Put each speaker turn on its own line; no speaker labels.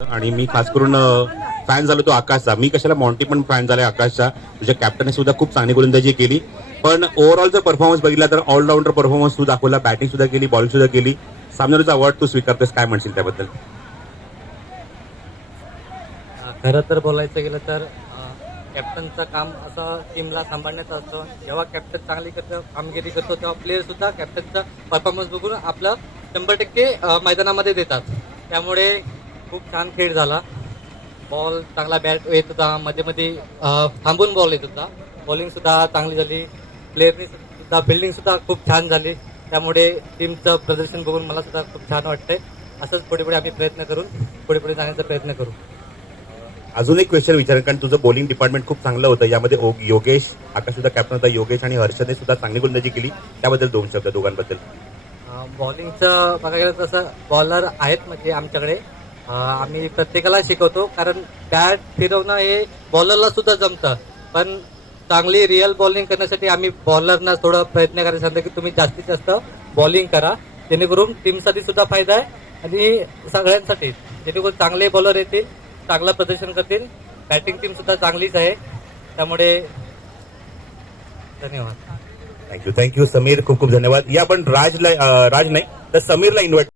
आणि मी खास करून फॅन झालो तो आकाशचा. मी कशाला मॉन्टी पण फॅन झाला आकाशचा. तुझ्या कॅप्टनने सुद्धा खूप चांगली गोलंदाजी केली. पण ओव्हरऑल जर परफॉर्मन्स बघितला तर ऑलराऊंडर परफॉर्मन्स तू दाखवला. बॅटिंग सुद्धा केली बॉलिंग सुद्धा केली. सामन्याचा अवॉर्ड तू स्वीकारतेस काय म्हणशील त्याबद्दल?
खरं तर बोलायचं गेलं तर कॅप्टनचं काम असं टीमला सांभाळण्याचं असतं. जेव्हा कॅप्टन चांगली करतो कामगिरी करतो तेव्हा प्लेयर सुद्धा कॅप्टनचा परफॉर्मन्स बघून आपलं शंभर टक्के मैदानामध्ये देतात. त्यामुळे खूप छान खेळ झाला. बॉल चांगला बॅट येत होता. मध्ये मध्ये थांबून बॉल येत होता. बॉलिंग सुद्धा चांगली झाली. प्लेअरनी सुद्धा फिल्डिंग सुद्धा खूप छान झाली. त्यामुळे टीमचं प्रदर्शन बघून मला सुद्धा खूप छान वाटतंय. असंच पुढे पुढे आम्ही प्रयत्न करून पुढे पुढे जाण्याचा प्रयत्न करू.
अजून एक क्वेश्चन विचारेन कारण तुझं बॉलिंग डिपार्टमेंट खूप चांगलं होतं. यामध्ये योगेश आकाश सुद्धा कॅप्टन होता. योगेश आणि हर्षदने सुद्धा चांगली गोलंदाजी केली. त्याबद्दल दोन शब्द दोघांबद्दल.
बॉलिंगचं बघायला गेलं तसं बॉलर आहेत म्हणजे आमच्याकडे. आम्ही प्रत्येकाला शिकवतो कारण बॅट फिरवणं हे बॉलरला सुद्धा जमतं. पण चांगली रिअल बॉलिंग करण्यासाठी आम्ही बॉलरना थोडं प्रयत्न करायला सांगतो की तुम्ही जास्तीत जास्त बॉलिंग करा. जेणेकरून टीमसाठी सुद्धा फायदा आहे आणि सगळ्यांसाठी. जेणेकरून चांगले बॉलर येतील चांगलं प्रदर्शन करतील. बॅटिंग टीम सुद्धा चांगलीच आहे. त्यामुळे धन्यवाद.
Thank you thank you Sameer. खूप खूप धन्यवाद. या पण राजला राज नाही तर समीरला इन्व्हाइट